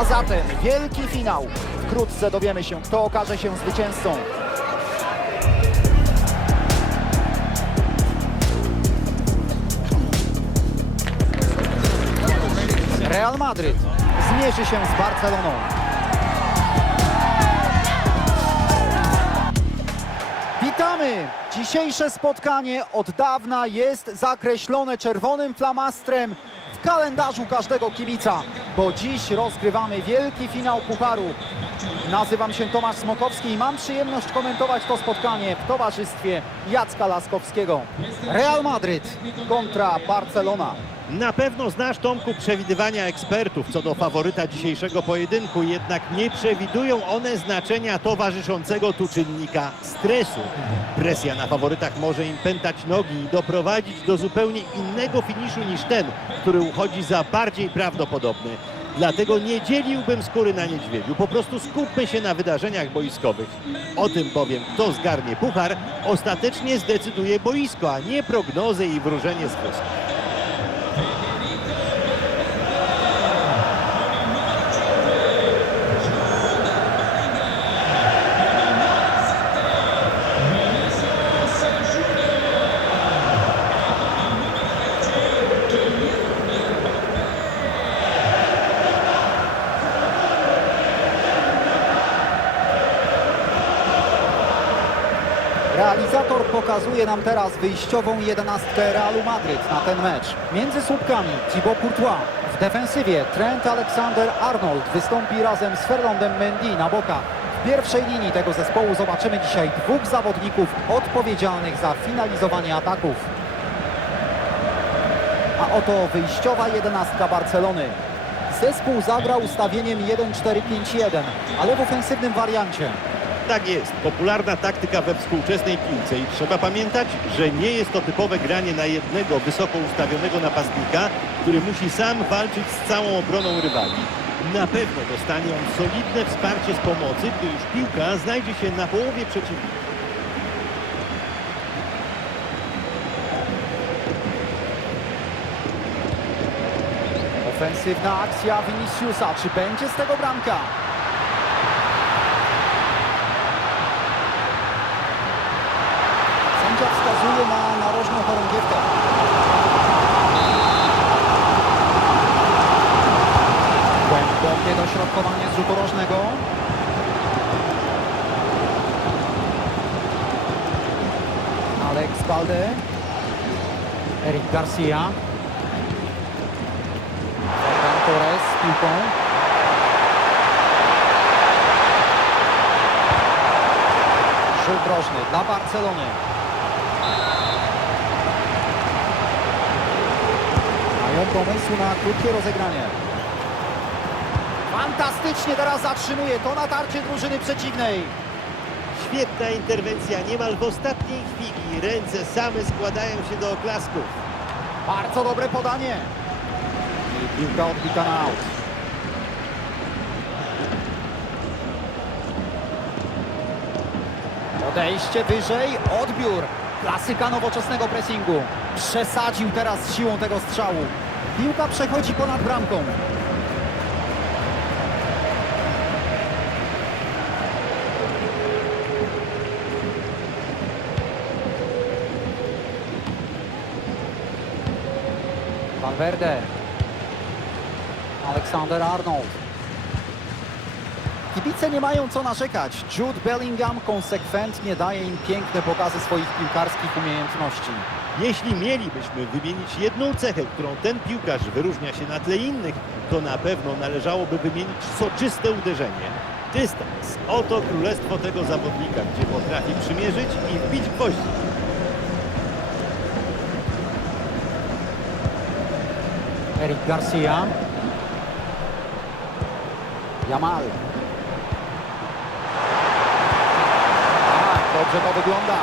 A zatem wielki finał. Wkrótce dowiemy się, kto okaże się zwycięzcą. Real Madryt zmierzy się z Barceloną. Witamy! Dzisiejsze spotkanie od dawna jest zakreślone czerwonym flamastrem w kalendarzu każdego kibica, bo dziś rozgrywamy wielki finał Pucharu. Nazywam się Tomasz Smokowski i mam przyjemność komentować to spotkanie w towarzystwie Jacka Laskowskiego. Real Madryt kontra Barcelona. Na pewno znasz, Tomku, przewidywania ekspertów co do faworyta dzisiejszego pojedynku, jednak nie przewidują one znaczenia towarzyszącego tu czynnika stresu. Presja na faworytach może im pętać nogi i doprowadzić do zupełnie innego finiszu niż ten, który uchodzi za bardziej prawdopodobny. Dlatego nie dzieliłbym skóry na niedźwiedziu, po prostu skupmy się na wydarzeniach boiskowych. O tym bowiem, kto zgarnie puchar, ostatecznie zdecyduje boisko, a nie prognozy i wróżenie z. Realizator pokazuje nam teraz wyjściową jedenastkę Realu Madryt na ten mecz. Między słupkami Thibaut Courtois. W defensywie Trent Alexander-Arnold wystąpi razem z Ferlandem Mendy na bokach. W pierwszej linii tego zespołu zobaczymy dzisiaj dwóch zawodników odpowiedzialnych za finalizowanie ataków. A oto wyjściowa jedenastka Barcelony. Zespół zagrał ustawieniem 1-4-5-1, ale w ofensywnym wariancie. Tak jest, popularna taktyka we współczesnej piłce i trzeba pamiętać, że nie jest to typowe granie na jednego wysoko ustawionego napastnika, który musi sam walczyć z całą obroną rywali. Na pewno dostanie on solidne wsparcie z pomocy, gdy już piłka znajdzie się na połowie przeciwnika. Ofensywna akcja Viniciusa. Czy będzie z tego bramka? Garcia. Ferran Torres z piłką. Rzut dla Barcelony. Mają pomysł na krótkie rozegranie. Fantastycznie teraz zatrzymuje to natarcie drużyny przeciwnej. Świetna interwencja niemal w ostatniej chwili. Ręce same składają się do oklasków. Bardzo dobre podanie. I piłka odbita na aut. Podejście wyżej, odbiór. Klasyka nowoczesnego pressingu. Przesadził teraz siłą tego strzału. Piłka przechodzi ponad bramką. Valverde. Aleksander Arnold. Kibice nie mają co narzekać. Jude Bellingham konsekwentnie daje im piękne pokazy swoich piłkarskich umiejętności. Jeśli mielibyśmy wymienić jedną cechę, którą ten piłkarz wyróżnia się na tle innych, to na pewno należałoby wymienić soczyste uderzenie. Dystans. Oto królestwo tego zawodnika, gdzie potrafi przymierzyć i wbić gwoździ. Eric Garcia. Jamal. Tak, dobrze to wygląda.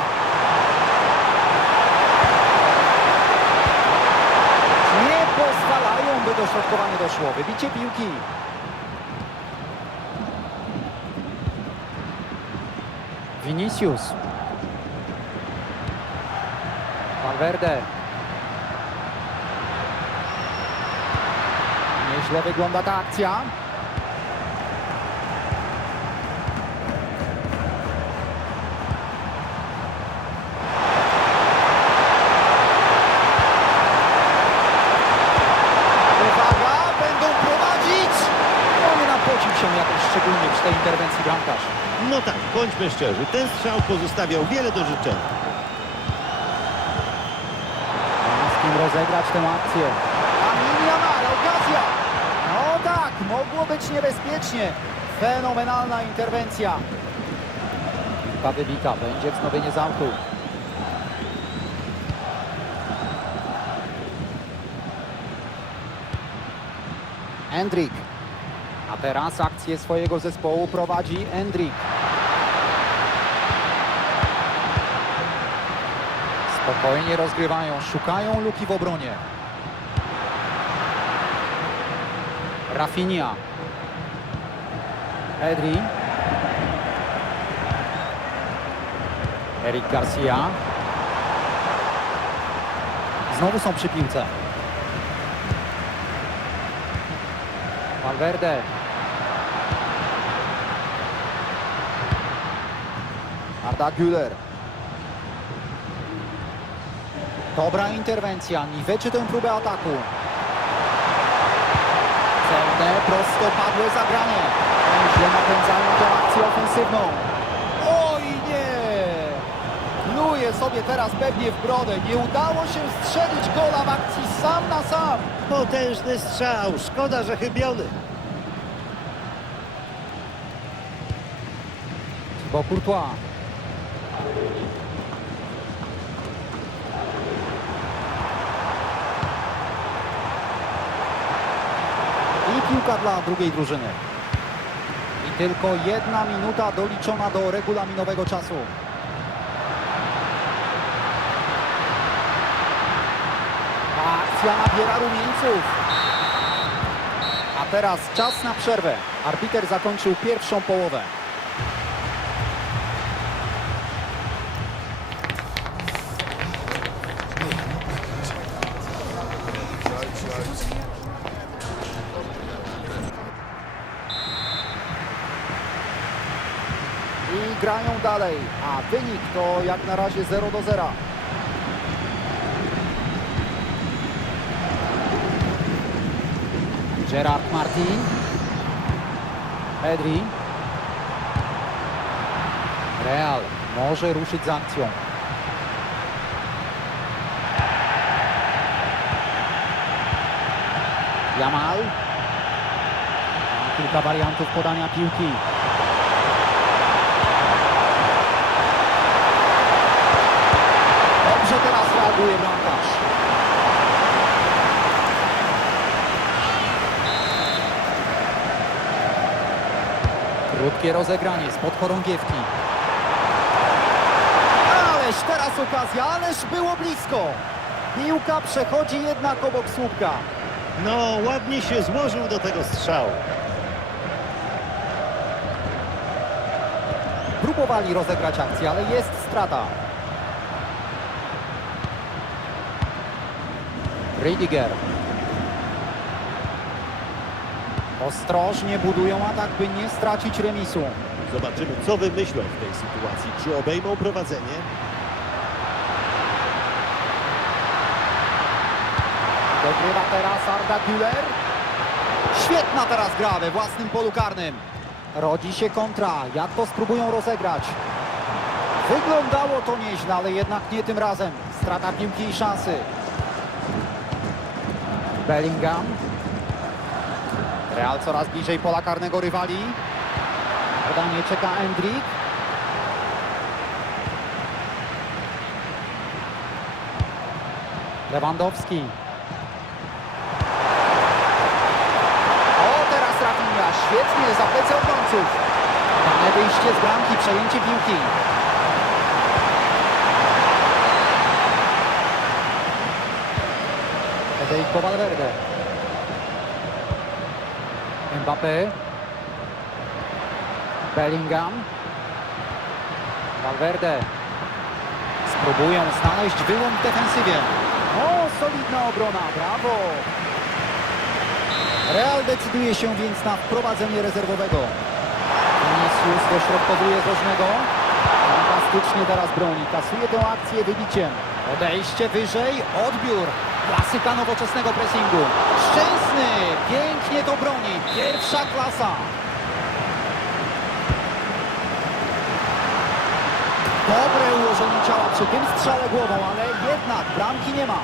Nie pozwalają, by dośrodkowanie doszło. Wybicie piłki. Vinicius. Valverde. Źle wygląda ta akcja. No, szczególnie przy tej interwencji bramkarz. No tak, bądźmy szczerzy, ten strzał pozostawiał wiele do życzenia. Z kim rozegrać tę akcję? Mogło być niebezpiecznie. Fenomenalna interwencja. Piłka wybita, będzie wznowienie z autu. Endrik. A teraz akcję swojego zespołu prowadzi Endrik. Spokojnie rozgrywają, szukają luki w obronie. Rafinha. Edri. Eric Garcia. Znowu są przy piłce. Valverde. Arda Güler. Dobra interwencja, niweczy tę próbę ataku. Celne, prostopadłe zagranie. Źle napędzają tę akcję ofensywną. Oj nie! Pluje sobie teraz pewnie w brodę. Nie udało się strzelić gola w akcji sam na sam. Potężny strzał, szkoda, że chybiony. Bo Courtois. Dla drugiej drużyny. I tylko jedna minuta doliczona do regulaminowego czasu. Akcja nabiera rumieńców. A teraz czas na przerwę. Arbiter zakończył pierwszą połowę. I grają dalej, a wynik to jak na razie 0 do 0. Gerard Martin. Pedri. Real może ruszyć z akcją. Jamal. Ma kilka wariantów podania piłki. Dobrze teraz reaguje bramkarz. Krótkie rozegranie spod chorągiewki. Ależ teraz okazja, ależ było blisko. Piłka przechodzi jednak obok słupka. No, ładnie się złożył do tego strzału. Próbowali rozegrać akcję, ale jest strata. Riediger. Ostrożnie budują atak, by nie stracić remisu. Zobaczymy, co wymyślą w tej sytuacji. Czy obejmą prowadzenie? Dogrywa teraz Arda Güler. Świetna teraz gra we własnym polu karnym. Rodzi się kontra. Jak to spróbują rozegrać? Wyglądało to nieźle, ale jednak nie tym razem. Strata piłki i szansy. Bellingham. Real coraz bliżej pola karnego rywali. Podanie czeka Endrik. Lewandowski. O, teraz Rafinha. Świetnie, za plecy obrońców. Dane wyjście z bramki, przejęcie piłki. Federico Valverde. Mbappé. Bellingham. Valverde. Spróbują znaleźć wyłom w defensywie. O, solidna obrona, brawo! Real decyduje się więc na wprowadzenie rezerwowego. Vinicius dośrodkowuje z rożnego. Fantastycznie teraz broni. Kasuje tę akcję wybiciem. Odejście wyżej, odbiór. Klasyka nowoczesnego pressingu. Szczęsny pięknie to broni. Pierwsza klasa. Dobre ułożenie ciała przy tym strzale głową, ale jednak bramki nie ma.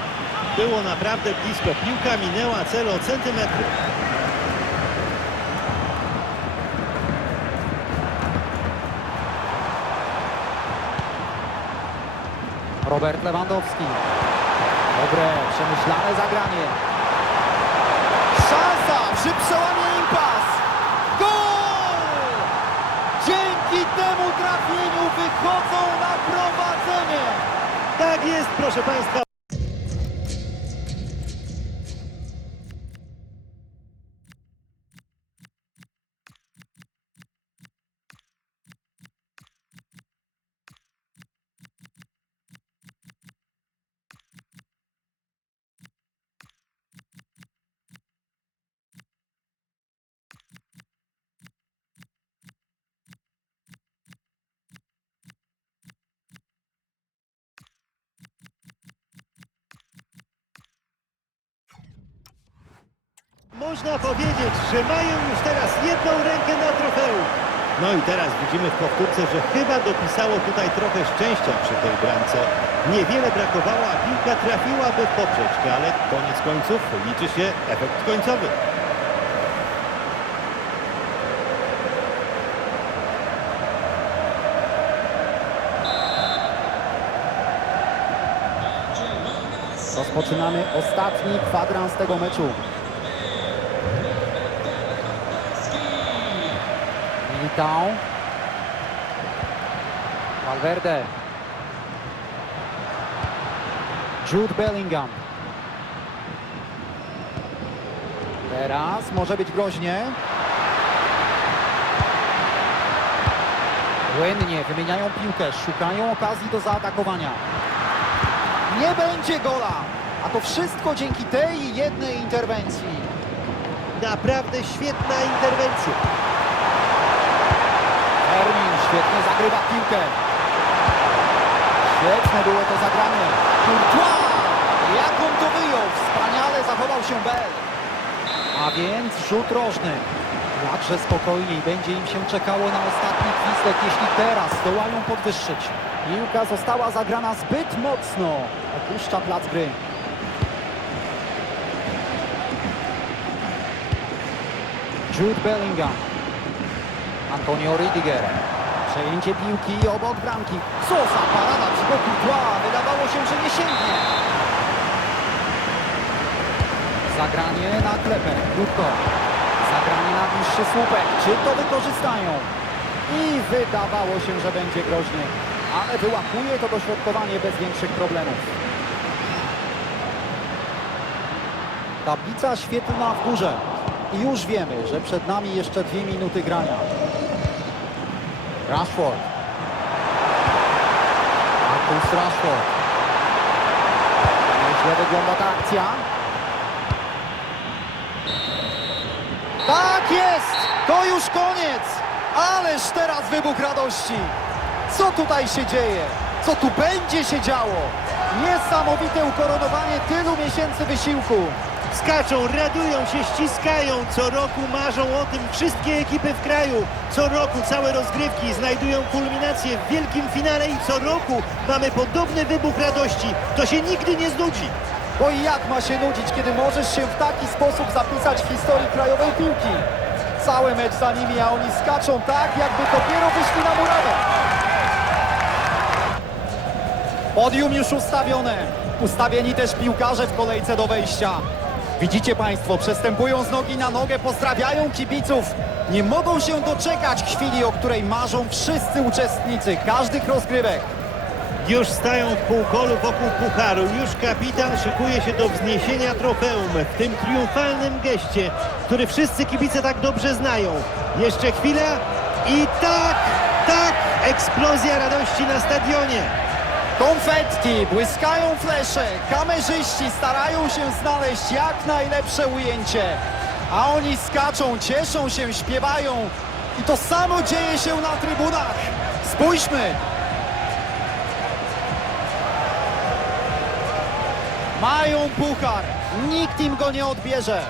Było naprawdę blisko. Piłka minęła cel o centymetry. Robert Lewandowski. Dobre, przemyślane zagranie. Szansa przy przełamie impas. Gol! Dzięki temu trafieniu wychodzą na prowadzenie. Tak jest, proszę Państwa. Można powiedzieć, że mają już teraz jedną rękę na trofeum. No i teraz widzimy w powtórce, że chyba dopisało tutaj trochę szczęścia przy tej bramce. Niewiele brakowało, a piłka trafiłaby w poprzeczkę, ale koniec końców liczy się efekt końcowy. Rozpoczynamy ostatni kwadrans tego meczu. Militao. Valverde. Jude Bellingham. Teraz może być groźnie. Błędnie wymieniają piłkę, szukają okazji do zaatakowania. Nie będzie gola! A to wszystko dzięki tej jednej interwencji. Naprawdę świetna interwencja. Hermin świetnie zagrywa piłkę. Świetne było to zagranie. Courtois! Jak on to wyjął? Wspaniale zachował się Bell. A więc rzut rożny. Jakże spokojniej będzie im się czekało na ostatni gwizdek, jeśli teraz zdołają podwyższyć. Piłka została zagrana zbyt mocno. Opuszcza plac gry. Jude Bellingham. Antonio Ridiger. Przejęcie piłki obok bramki. Co za parada Thibaut Courtois. Wydawało się, że nie sięgnie. Zagranie na klepę. Krótko. Zagranie na bliższy słupek. Czy to wykorzystają? I wydawało się, że będzie groźnie. Ale wyłapuje to dośrodkowanie bez większych problemów. Tablica świetlna w górze. I już wiemy, że przed nami jeszcze dwie minuty grania. Rashford. Marcus Rashford. Nieźle wygląda ta akcja. Tak jest! To już koniec! Ależ teraz wybuch radości! Co tutaj się dzieje? Co tu będzie się działo? Niesamowite ukoronowanie tylu miesięcy wysiłku. Skaczą, radują się, ściskają. Co roku marzą o tym wszystkie ekipy w kraju. Co roku całe rozgrywki znajdują kulminację w wielkim finale i co roku mamy podobny wybuch radości. To się nigdy nie znudzi. Bo i jak ma się nudzić, kiedy możesz się w taki sposób zapisać w historii krajowej piłki? Cały mecz za nimi, a oni skaczą tak, jakby dopiero wyszli na murawę. Podium już ustawione. Ustawieni też piłkarze w kolejce do wejścia. Widzicie Państwo, przestępują z nogi na nogę, pozdrawiają kibiców. Nie mogą się doczekać chwili, o której marzą wszyscy uczestnicy każdych rozgrywek. Już stają w półkolu wokół pucharu. Już kapitan szykuje się do wzniesienia trofeum w tym triumfalnym geście, który wszyscy kibice tak dobrze znają. Jeszcze chwila i tak, tak, eksplozja radości na stadionie. Konfetti, błyskają flesze, kamerzyści starają się znaleźć jak najlepsze ujęcie. A oni skaczą, cieszą się, śpiewają. I to samo dzieje się na trybunach. Spójrzmy. Mają puchar, nikt im go nie odbierze.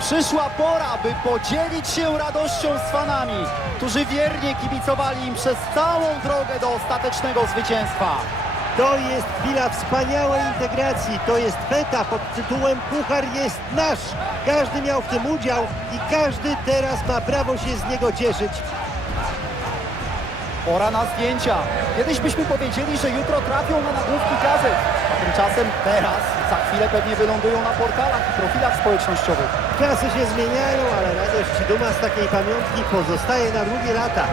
Przyszła pora, by podzielić się radością z fanami, którzy wiernie kibicowali im przez całą drogę do ostatecznego zwycięstwa. To jest chwila wspaniałej integracji. To jest feta pod tytułem Puchar jest nasz. Każdy miał w tym udział i każdy teraz ma prawo się z niego cieszyć. Pora na zdjęcia. Kiedyś byśmy powiedzieli, że jutro trafią na nagłówki gazet, a tymczasem teraz, za chwilę pewnie wylądują na portalach i profilach społecznościowych. Czasy się zmieniają, ale radość i duma z takiej pamiątki pozostaje na długie lata.